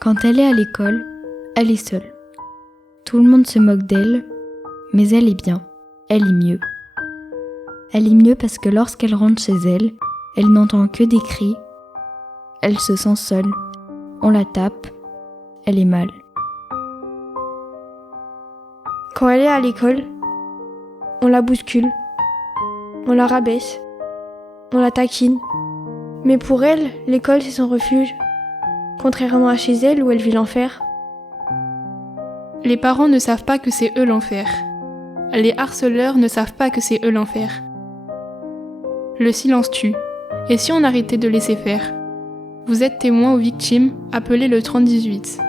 Quand elle est à l'école, elle est seule. Tout le monde se moque d'elle, mais elle est bien, elle est mieux. Elle est mieux parce que lorsqu'elle rentre chez elle, elle n'entend que des cris. Elle se sent seule, on la tape, elle est mal. Quand elle est à l'école, on la bouscule, on la rabaisse, on la taquine. Mais pour elle, l'école c'est son refuge, contrairement à chez elle où elle vit l'enfer. Les parents ne savent pas que c'est eux l'enfer. Les harceleurs ne savent pas que c'est eux l'enfer. Le silence tue. Et si on arrêtait de laisser faire ? Vous êtes témoin ou victime, appelez le 3018.